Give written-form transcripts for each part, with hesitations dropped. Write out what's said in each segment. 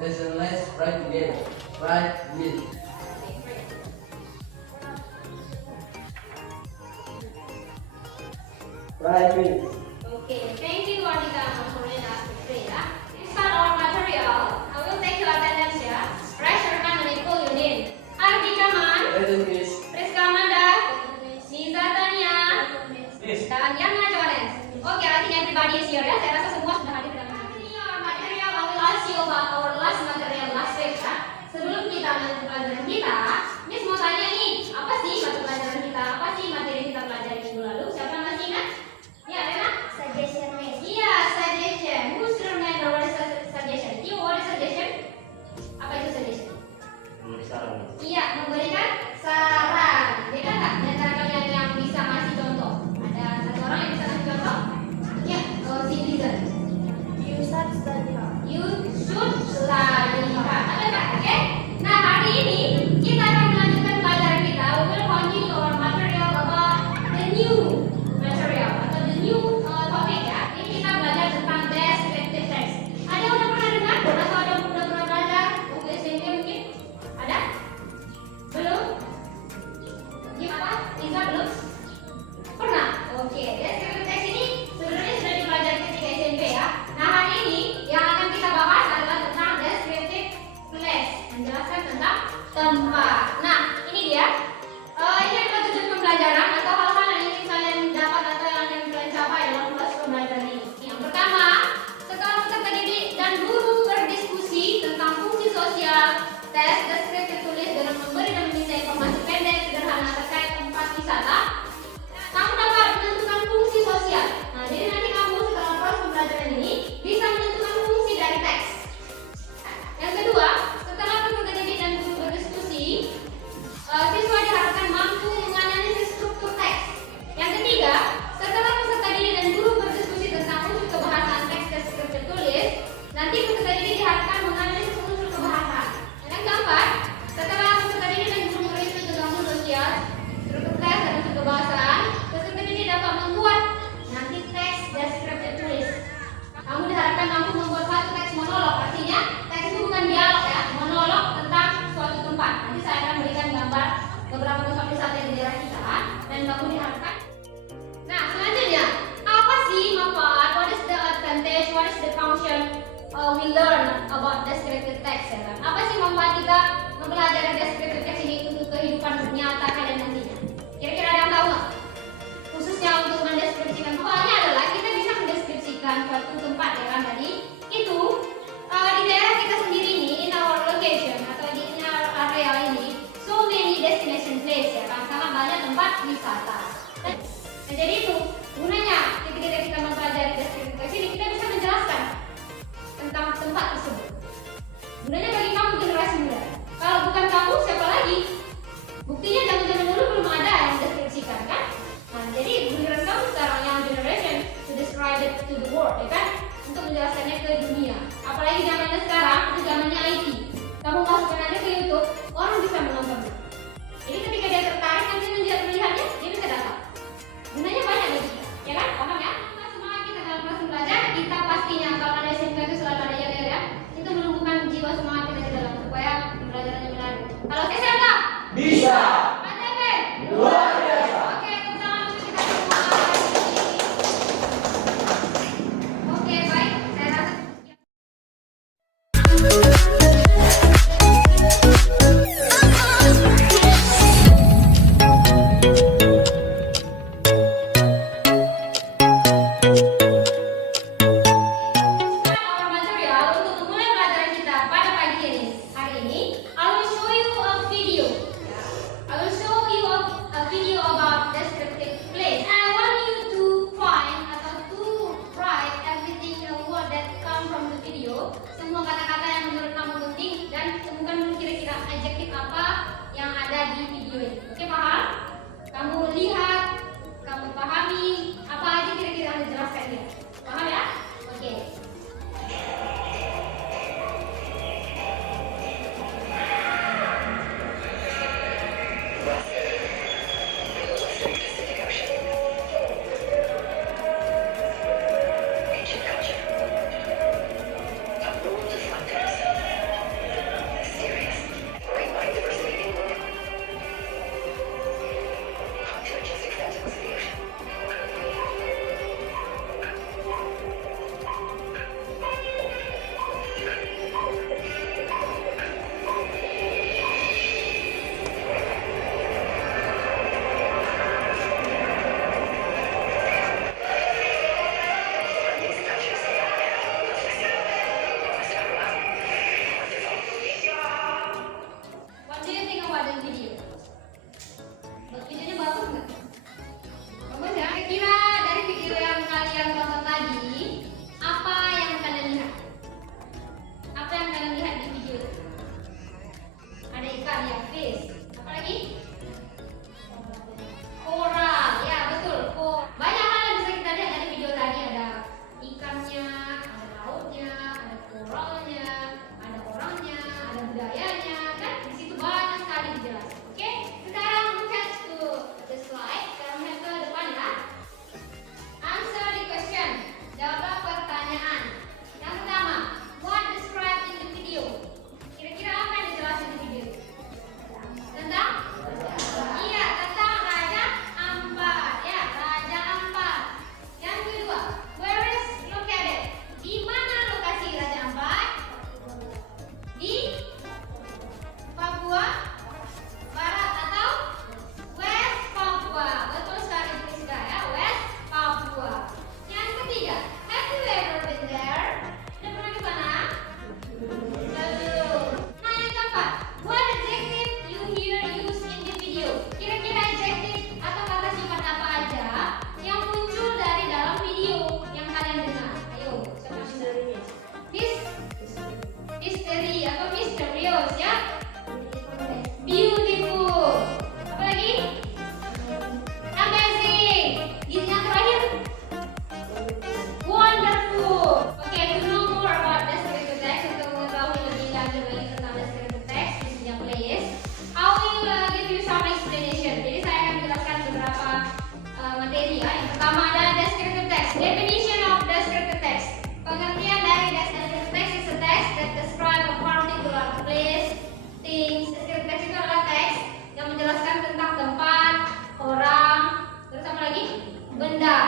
Let's write together. Write with. Write with. Okay, thank you, Monica, for joining us today. To start our material, I will take your attendance here. Raise your hand and call your name. Ardika Man, Present, miss. Priska Amanda, Niza Tania, Miss. dan Yana Jones. Okay, I think everybody is here ya. Saya rasa semua sudah hadir dalam ini. Our material, I will ask you about our last material last week ya. Sebelum kita lanjut pelajaran kita, Miss mau tanya nih, apa sih mata pelajaran kita? Apa sih materi yang kita pelajari minggu lalu? Siapa yang masih ingat? Ya, Rena? Suggestion, Miss. Iya, suggestion. Who still remember what is suggestion? You, what is suggestion? Apa itu suggestion? Iya, memberikan saran. Beda nggak di antara kalian yang bisa ngasih contoh? Ada satu orang yang bisa ngasih contoh? Ya, citizen. You should study hard. You should study hard. Ada nggak? Oke. Nah, hari ini kita akan melanjutkan pelajaran kita. We will continue our material about the new material atau the new topic ya. Ini kita belajar tentang descriptive text. Ada yang udah pernah dengar atau ada yang udah pernah belajar buku SMP mungkin? Ada? Belum? Gimana? Bisa belum? Pernah? Oke, descriptive text ini sebenarnya sudah dipelajari ketika SMP ya. Nah, hari ini yang akan kita bahas adalah tentang descriptive place, menjelaskan tentang tempat. Nah, ini dia. Ini adalah tujuan pembelajaran atau hal-hal yang ingin kalian dapat atau yang akan kalian capai dalam proses pembelajaran ini. Yang pertama, setelah peserta didik dan guru berdiskusi tentang fungsi sosial, tes deskriptif tulis dengan memberi dan meminta informasi pendek sederhana terkait tempat wisata, kamu dapat menentukan fungsi sosial. Nah, jadi nanti kamu setelah proses pembelajaran ini bisa menentukan fungsi dari teks. Yang kedua, setelah peserta didik dan guru berdiskusi, siswa diharapkan mampu menganalisis struktur teks. Yang ketiga, setelah peserta didik dan guru berdiskusi tentang unsur kebahasaan teks deskriptif tulis, nanti peserta didik diharapkan menganalisis unsur kebahasaan. Dan yang keempat, setelah peserta didik dan guru berdiskusi tentang unsur sosial, struktur teks dan unsur kebahasaan, peserta didik dapat membuat nanti teks deskriptif tulis. Kamu diharapkan mampu membuat satu teks monolog, artinya teks itu bukan dialog ya, monolog tentang suatu tempat. Nanti saya akan berikan gambar beberapa tempat wisata di daerah kita dan kamu diharapkan. Nah, selanjutnya, apa sih manfaat? What is the advantage? What is the function we learn about descriptive text ya kan? Apa sih manfaat kita mempelajari descriptive text ini untuk kehidupan nyata kalian nantinya? Kira-kira ada yang tahu nggak? Khususnya untuk mendeskripsikan, pokoknya adalah kita bisa mendeskripsikan suatu tempat ya kan tadi itu di daerah kita sendiri nih, in our location atau di in our area ini, so many destination place ya kan, sangat banyak tempat wisata. Nah, jadi itu gunanya ketika kita mempelajari deskriptif text ini, kita bisa menjelaskan tentang tempat tersebut. Gunanya bagi kamu generasi muda. Kalau bukan kamu, siapa lagi? Buktinya zaman-zaman dulu belum ada yang mendeskripsikan kan? Nah, jadi giliran kamu sekarang yang generation to describe it to the world, ya kan? Untuk menjelaskannya ke dunia. Apalagi zamannya sekarang, itu zamannya IT. Kamu masukkan aja ke YouTube, orang bisa menontonnya. Jadi ketika dia tertarik nanti melihatnya, dia bisa datang. Gunanya banyak bagi kita, ya kan? Paham ya? Semangat kita dalam proses belajar, kita pastinya kalau ada SMP itu selalu ada ya. Itu menumbuhkan jiwa semangat kita di dalam supaya pembelajarannya menarik. Kalau SMP Bisa. KTP Luar biasa. Oke, tepuk tangan untuk kita semua. Oke, baik. Saya rasa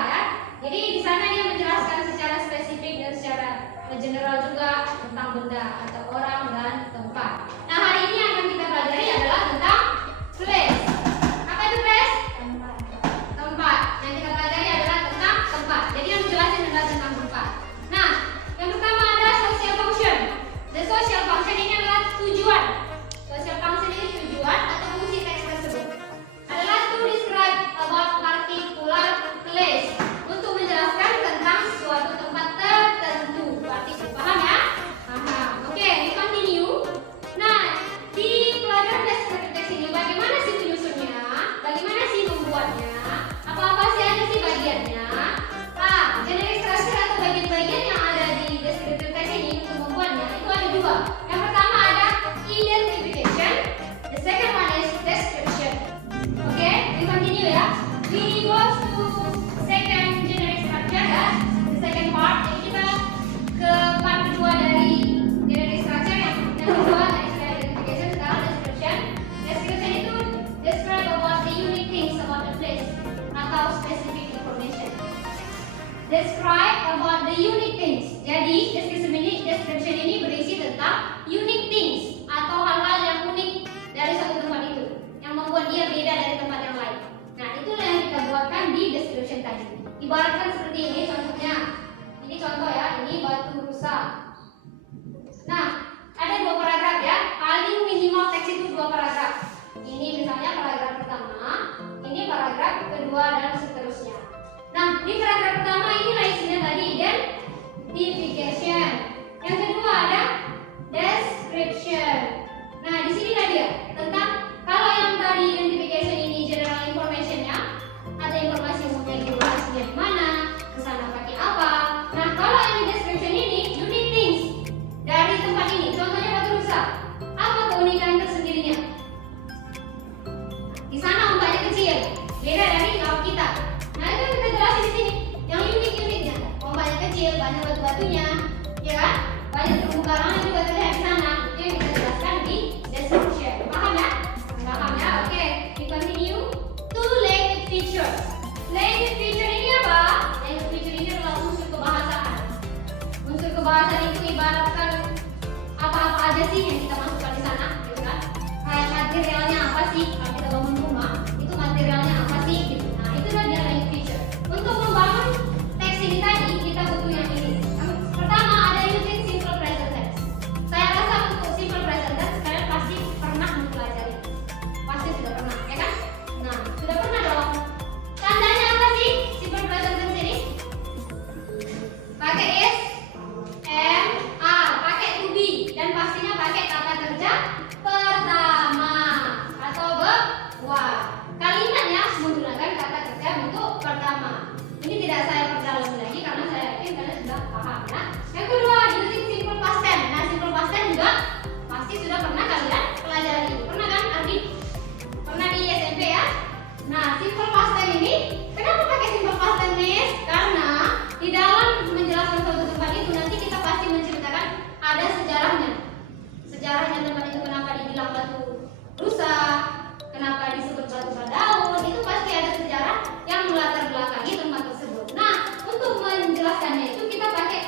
ya. Jadi di sana dia menjelaskan secara spesifik dan secara general juga tentang benda atau orang dan tempat. Nah, hari ini yang akan kita pelajari adalah tentang place. Apa itu place? Tempat. Yang kita pelajari adalah tentang tempat. Jadi yang dijelasin adalah tentang tempat. Nah, yang pertama ada social function. The social function ini adalah tujuan. Social function ini tujuan atau fungsi teks tersebut adalah to describe about particular place, untuk menjelaskan tentang suatu tempat tertentu. Berarti paham ya? Paham. Oke, we continue. Nah, di pelajaran descriptive text ini bagaimana sih penyusunnya? Bagaimana sih membuatnya? Apa-apa sih aja sih bagiannya? Nah, generic structure atau bagian-bagian yang ada di descriptive text ini untuk membuatnya itu ada dua. Yang pertama ada identification. The second one is description. Oke, we continue ya. We go to second generic structure ya. The second part. Jadi kita ke part kedua dari generic structure yang kedua dari identification, sekarang description. Description itu describe about the unique things about the place atau specific information. Describe about the unique things. Jadi description ini berisi tentang unique things atau hal-hal yang unik dari satu tempat itu, yang membuat dia beda dari tempat yang lain. Nah, itulah yang kita buatkan di description tadi. Ibaratkan seperti ini contohnya. Ini contoh ya, ini batu rusak. Nah, ada dua paragraf ya. Paling minimal teks itu dua paragraf. Ini misalnya paragraf pertama, ini paragraf kedua dan seterusnya. Nah, di paragraf pertama inilah isinya tadi identification. Yang kedua ada description. Nah, di sinilah dia tentang kalau yang tadi identification ini general information-nya, ada informasi umumnya di lokasinya di mana, kesana pakai apa. Nah, kalau yang di description ini unique things dari tempat ini, contohnya batu rusak. Apa keunikan tersendirinya? Di sana ombaknya kecil, beda dari laut kita. Nah, itu yang kita jelasin di sini, yang unik-uniknya. Ombaknya kecil, banyak batu-batunya, ya kan? Banyak terumbu karang yang juga terlihat di sana. Itu yang kita jelaskan di description. Paham ya? Paham ya? Oke, we continue to language features. Language feature ini apa? Language feature ini adalah unsur kebahasaan. Unsur kebahasaan itu ibaratkan apa-apa aja sih yang kita masukkan di sana, gitu kan? Kayak materialnya apa sih? Kalau kita bangun rumah, itu materialnya apa sih? Gitu. Nah, itulah dia language feature. Untuk membangun teks ini tadi, kita butuh yang ini. Yang pertama ada using simple present tense. Saya rasa untuk simple present tense kalian pasti pernah mempelajari. Pasti sudah pernah, ya kan? Nah, sudah pernah dong. Tandanya apa sih simple present tense ini? Pakai is, am, are, pakai to be, dan pastinya pakai kata kerja pertama atau bahwa. Kalimatnya menggunakan kata kerja bentuk pertama. Ini tidak saya perdalam lagi karena saya yakin kalian sudah paham ya. Yang kedua, using simple past tense. Nah, simple past tense juga pasti sudah pernah kalian pelajari. Pernah kan, Ardi? Pernah di SMP ya? Nah, simple past tense ini, kenapa pakai simple past tense, Miss? Karena di dalam menjelaskan suatu tempat itu nanti kita pasti menceritakan ada sejarahnya. Sejarahnya tempat itu kenapa dibilang batu rusak, kenapa disebut batu berdaun, itu pasti ada sejarah yang melatar belakangi tempat tersebut. Nah, untuk menjelaskannya itu kita pakai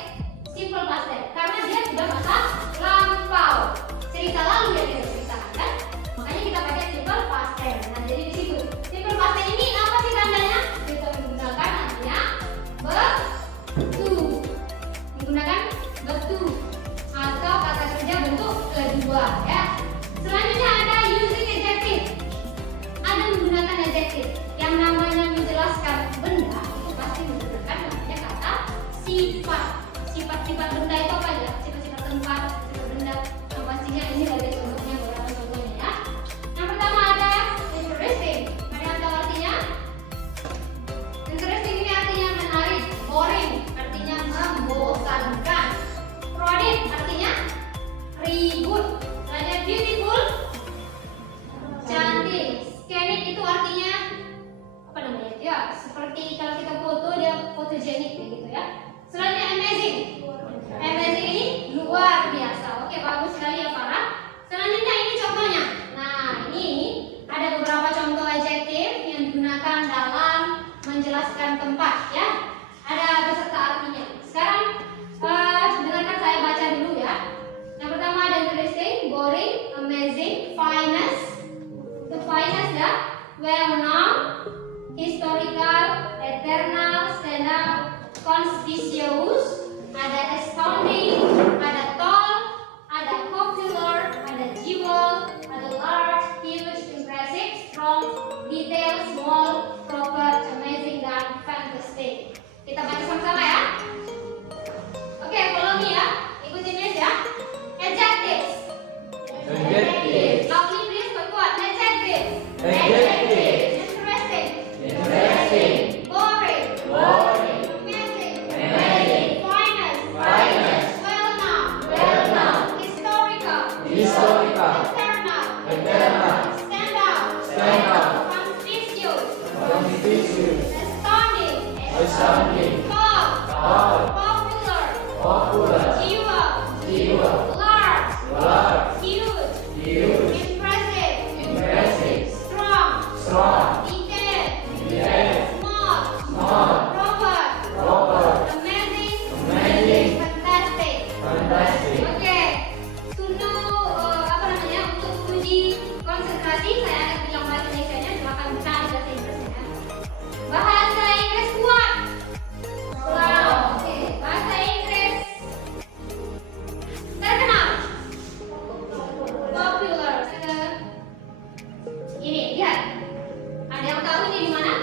simple past tense karena dia sudah masa lampau, cerita lalu yang kita ceritakan kan? Makanya kita pakai simple past tense. Nah, jadi di situ simple past tense ini apa sih tandanya? Kita menggunakan artinya betu, menggunakan betu atau kata kerja bentuk kedua ya. Selanjutnya ada using adjective. Ada menggunakan adjective yang namanya menjelaskan benda itu pasti menggunakan namanya kata sifat. Sifat-sifat benda itu apa ya? Sifat-sifat tempat, sifat benda. Yang pastinya ini ada contohnya, beberapa contohnya ya. Yang pertama ada interesting. Kalian tahu artinya? Interesting ini artinya menarik. Boring artinya membosankan. Crowded artinya ribut. Selanjutnya beautiful, cantik. Scenic itu artinya apa namanya? Ya, seperti kalau kita foto dia fotogenik gitu ya. Selanjutnya amazing. Amazing ini luar biasa. Oke, bagus sekali ya Farah. Selanjutnya ini contohnya. Nah, ini ada beberapa contoh adjektif yang digunakan dalam menjelaskan tempat ya. conspicuous, ada astounding, ada tall, ada popular, ada jewel, ada large, huge, impressive, strong, detail, small, proper, amazing, dan fantastic. Kita baca sama-sama ya. Oke, follow me ya. Ikutin Miss ya. Adjectives. Adjective. Loudly please, berkuat. Adjectives. Adjective. Interesting. Interesting. Boring. Boring. Amazing. Amazing. Finest. Finest. Well known. Well known. Historical. Historical. Eternal. Eternal. Stand out. Stand out. Conspicuous. Conspicuous. Astounding. Astounding. Tall. Tall. Popular. Popular. Jewel. Jewel. Large. Large. Huge. Huge. Impressive. Impressive. Strong. Strong. Detailed. Detailed. Small. Small. Proper. Proper. Amazing. Amazing. Fantastic. Fantastic. Oke, untuk uji konsentrasi saya akan bilang bahasa Indonesia-nya, silakan bisa bahasa Inggrisnya. Bahasa Inggris kuat. Wow. Oke, bahasa Inggris terkenal. Popular. Ini lihat. Ada yang tahu ini di mana?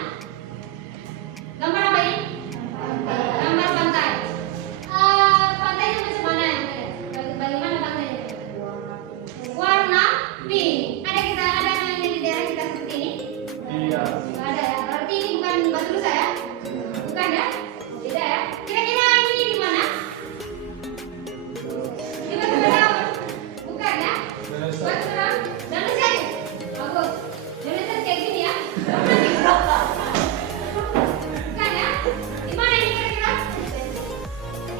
Gambar apa ini? Gambar pantai. Pantainya macam mana yang kalian? Bagaimana pantainya? Warna pink. Ada yang di daerah kita seperti ini? Iya. Nggak ada ya. Berarti ini bukan Batu Nusa ya? Bukan ya? Beda ya. Kira-kira ini di mana? Di Batu Nusa? Bukan ya? Batu Nusa? Indonesia ya? Bagus. Indonesia kayak gini ya? Bukan ya? Di mana ini kira-kira?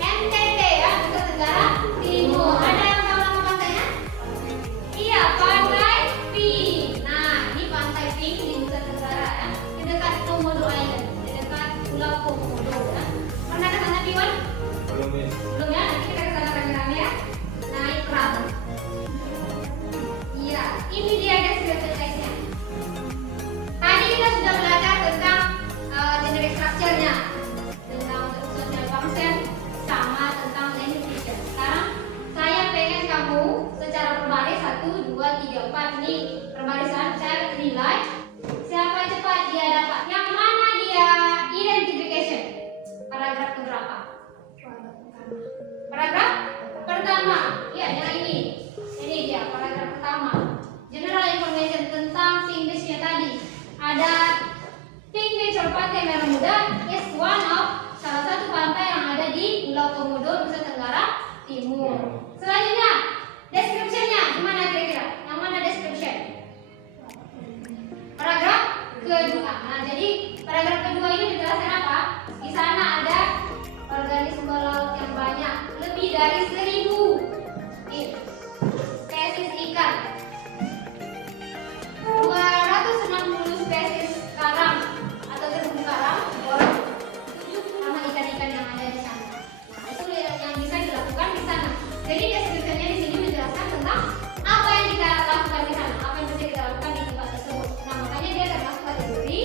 NTT ya, Nusa Tenggara Timur. Ada yang tahu nama pantainya? Iya, Pantai Pink. Nah, ini Pantai Pink di Nusa Tenggara ya, di dekat Komodo Island, di dekat Pulau Komodo ya. Pernah ke sana Piwan? Belum, Miss. Belum ya? Nanti kita ke sana rame-rame ya. Naik perahu. Iya, ini dia description text-nya. Tadi kita sudah belajar tentang generic structure-nya, tentang social function, sama tentang language. Sekarang saya pengen kamu secara berbaris 1, 2, 3, 4 ini perbarisan saya nilai. Siapa cepat dia dapat? Yang mana dia identification? Paragraf keberapa? Paragraf pertama. Ya, yang ini. Ini dia paragraf pertama. General information tentang English-nya tadi. Ada Pink Beach or Pantai Merah Muda is one of salah satu pantai yang ada di Pulau Komodo, Nusa Tenggara Timur. Selanjutnya, description-nya gimana kira-kira? Yang mana description? Paragraf kedua. Nah, jadi paragraf kedua ini menjelaskan apa? Di sana ada organisme laut yang banyak, lebih dari 1000 spesies ikan, 260 spesies karang atau terumbu karang, sama ikan-ikan yang ada di sana. Nah, itu yang bisa dilakukan di sana. Jadi description-nya di sini menjelaskan tentang apa yang kita lakukan di sana, apa yang bisa kita lakukan di tempat tersebut. Nah, makanya dia termasuk kategori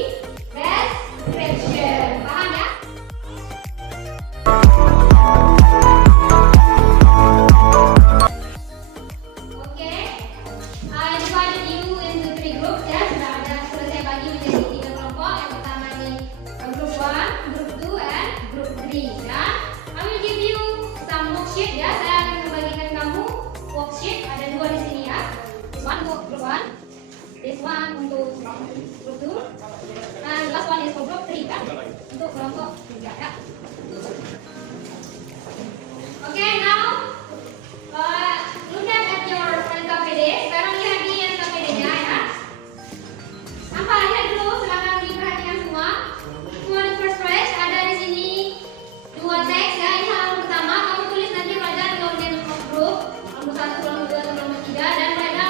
description. Paham ya? Oke, I divided you into 3 groups ya. Sudah saya bagi menjadi 3 kelompok. Yang pertama di group 1, group 2, and group 3 ya. I will give you some worksheet ya. Saya akan membagikan kamu worksheet. Ada 2 di sini ya. This one untuk group 1, this one untuk group 2, and last one is for group 3 kan? Untuk kelompok 3 ya. Okay, now look at your NKPD. Sekarang lihat di NKPD-nya ya. Apa lihat dulu, silakan diperhatikan semua. Semua di first page ada di sini 2 teks ya. Ini halaman pertama. Kamu tulis nanti pada kemudian group nomor 1, nomor 2, nomor 3 dan pada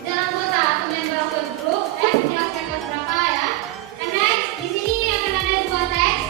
dalam kota atau member of the group. Menjelaskan kelas berapa ya. And next di sini akan ada 2 teks.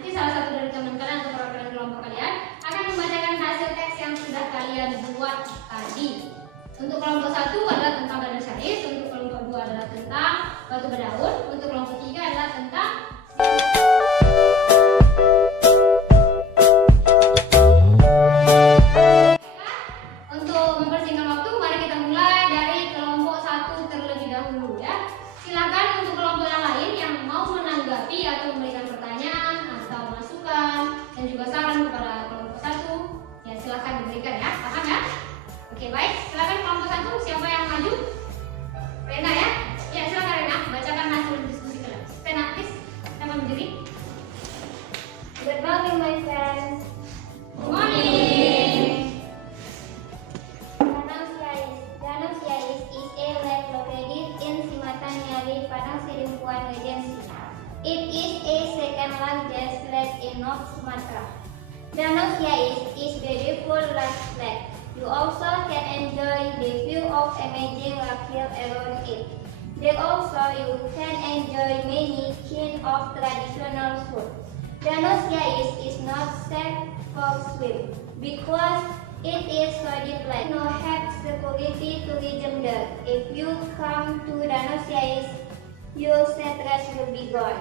Nanti salah satu dari teman kalian atau perwakilan kelompok kalian akan membacakan hasil teks yang sudah kalian buat tadi. Untuk kelompok 1 adalah tentang dinosaurus, untuk kelompok 2 adalah tentang batu berdaun, untuk kelompok 3 adalah tentang untuk mempersingkat waktu, mari kita mulai dari kelompok 1 terlebih dahulu ya. Silakan untuk kelompok yang lain yang mau menanggapi atau memberikan pertanyaan atau masukan dan juga saran kepada kelompok 1, ya silakan diberikan ya. Paham ya? Oke, baik. Silakan kelompok 1, siapa yang maju? Rena ya? Ya, silakan Rena, bacakan hasil diskusi kalian. Stand up please. Siapa berdiri? Good morning, my friends. Good morning. Danausiais is a lake located in Simatanyari, Padang Sidimpuan Regency. It is a second largest lake in North Sumatra. Danausiais is beautiful lake. You also can enjoy the view of amazing rock hill around it. There also you can enjoy many kinds of traditional food. Danausiais is not safe for swim because it is so deep lake. No have security tourism there. If you come to Danausiais, your stress will be gone.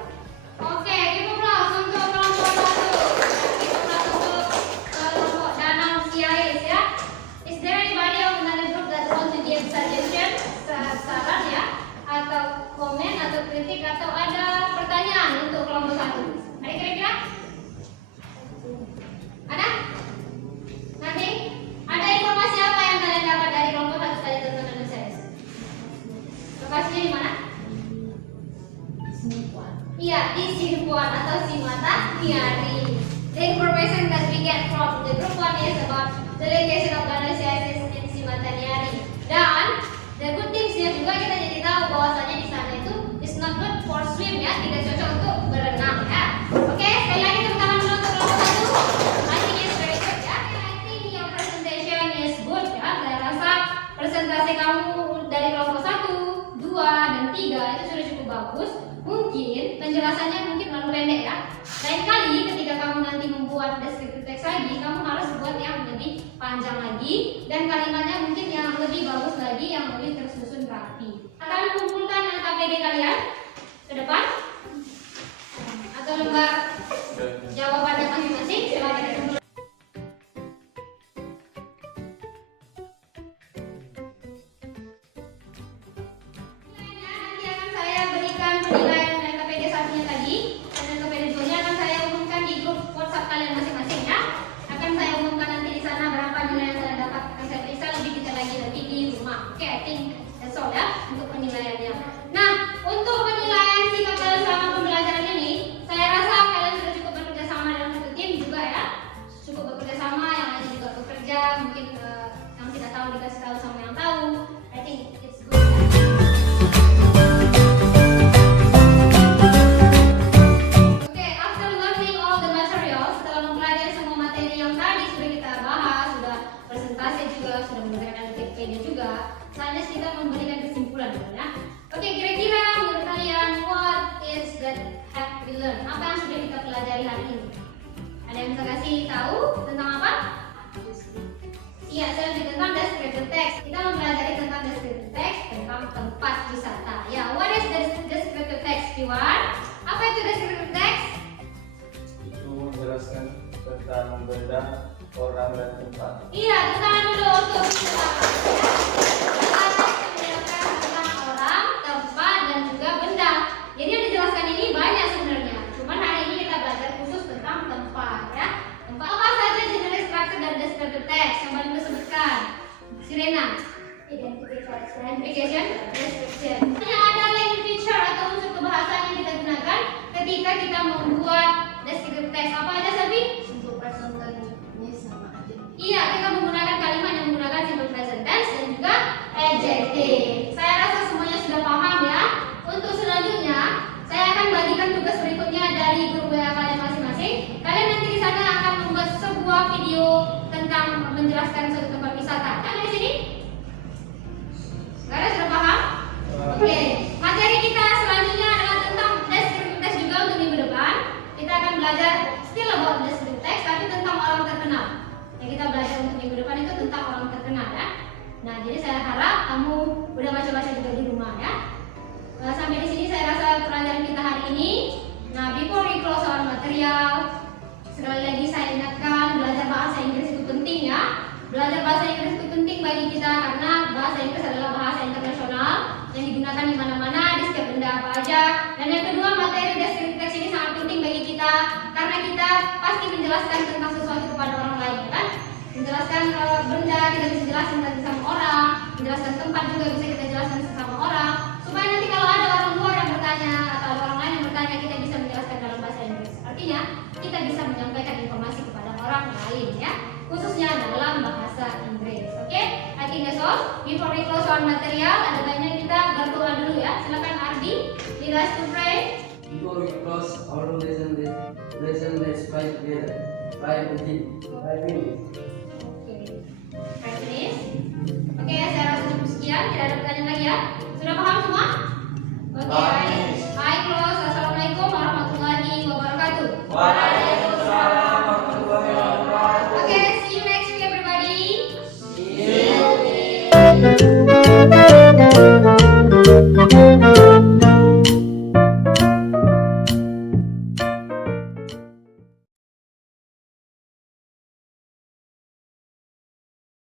Oke, give applause untuk kelompok 1. Give applause untuk kelompok Danausiais ya. Is there anybody of another group that want to give suggestion, saran ya, atau komen atau kritik atau ada pertanyaan untuk kelompok 1? Ada kira-kira? Ada? Nanti ada informasi apa yang kalian dapat dari kelompok 1 tadi tentang Danausiais? Lokasinya di mana? Iya, di Sidimpuan atau Simatanyari. The information that we get from the group 1 is about the location of Danausiais in Simatanyari. Dan the good things-nya juga kita jadi tahu bahwasanya di sana itu is not good for swim ya, tidak cocok untuk berenang ya. Oke, sekali lagi tepuk tangan dulu untuk kelompok 1. I think it's very good ya. I think your presentation is good ya. Saya rasa presentasi kamu dari kelompok 1, 2, dan 3 itu sudah cukup bagus. Mungkin penjelasannya mungkin terlalu pendek ya. Lain kali ketika kamu nanti membuat deskripsi teks lagi, kamu harus buat yang lebih panjang lagi dan kalimatnya mungkin yang lebih bagus lagi, yang lebih tersusun rapi. Kalian kumpulkan KPD kalian ke depan atau lembar jawabannya masing-masing. Silakan dikumpulkan. Nanti akan saya berikan penilaian dari KPD 1-nya tadi, dan KPD 2-nya akan saya umumkan di grup WhatsApp kalian masing-masing ya. Akan saya umumkan nanti di sana berapa nilai yang kalian dapat. Akan saya periksa lebih detail lagi nanti di rumah. Oke, I think that's all ya untuk penilaiannya. Nah, untuk penilaian sikap kalian selama pembelajaran ini, saya rasa kalian sudah cukup bekerja sama dalam satu tim juga ya. Cukup bekerja sama, yang lain juga bekerja. Mungkin yang tidak tahu dikasih tahu sama yang tahu. I think it's good. Oke, after learning all the materials, setelah mempelajari semua materi yang tadi sudah kita bahas, sudah presentasi juga, sudah memberikan KPD juga, selanjutnya kita memberikan kesimpulan ya. Oke, kira-kira menurut kalian what is that have we learned? Apa yang sudah kita pelajari hari ini? Ada yang bisa kasih tahu tentang apa? Iya, saya lebih tentang descriptive text. Kita mempelajari tentang descriptive text tentang tempat wisata. Ya, what is descriptive text, Iwan? Apa itu descriptive text? Itu menjelaskan tentang benda, orang, dan tempat. Iya, tepuk tangan dulu untuk kita. Menjelaskan tentang orang, tempat, dan juga benda. Jadi yang dijelaskan ini banyak sebenarnya. Cuman hari ini kita belajar khusus tentang tempat ya. Tempat apa saja jenis structure dan descriptive text yang paling disebutkan? Sirena. Identification, description. Ada language feature atau unsur kebahasaan yang kita gunakan ketika kita membuat descriptive text. Apa aja Sabi? Untuk present tense sama aja. Iya, kita menggunakan kalimat yang menggunakan simple present tense dan juga adjective. Saya rasa semuanya sudah paham ya. Untuk selanjutnya, saya akan bagikan tugas berikutnya dari grup WA kalian masing-masing. Kalian nanti di sana akan membuat sebuah video tentang menjelaskan suatu tempat wisata. Ada di sini? Gak ada, sudah paham? Oke. Materi kita selanjutnya adalah tentang descriptive text juga untuk minggu depan. Kita akan belajar Nah, jadi saya harap kamu udah baca-baca juga di rumah ya. Sampai di sini saya rasa pelajaran kita hari ini. Nah, before we close our material, sekali lagi saya ingatkan belajar bahasa Inggris itu penting ya. Belajar bahasa Inggris itu penting bagi kita karena bahasa Inggris adalah bahasa internasional yang digunakan di mana-mana, di setiap benda apa aja. Dan yang kedua, materi deskriptif teks ini sangat penting bagi kita karena kita pasti menjelaskan tentang sesuatu kepada orang lain, kan? Menjelaskan benda kita bisa jelaskan tentang sama orang, menjelaskan tempat juga bisa kita jelaskan sesama orang, supaya nanti kalau ada orang luar yang bertanya atau ada orang lain yang bertanya, kita bisa menjelaskan dalam bahasa Inggris. Artinya kita bisa menyampaikan informasi kepada orang lain ya, khususnya dalam bahasa Inggris. Oke, I think that's all. Before we close our material, ada baiknya kita berdoa dulu ya. Silakan Ardi, lead us to pray. Before we close our lesson, let's pray together. 5 minutes. Oke, 5 minutes. Oke, saya rasa cukup sekian. Tidak ada pertanyaan lagi ya. Sudah paham semua? Oke, I close. Assalamualaikum warahmatullahi wabarakatuh. Waalaikumsalam warahmatullahi wabarakatuh. Oke, see you next week everybody. See you.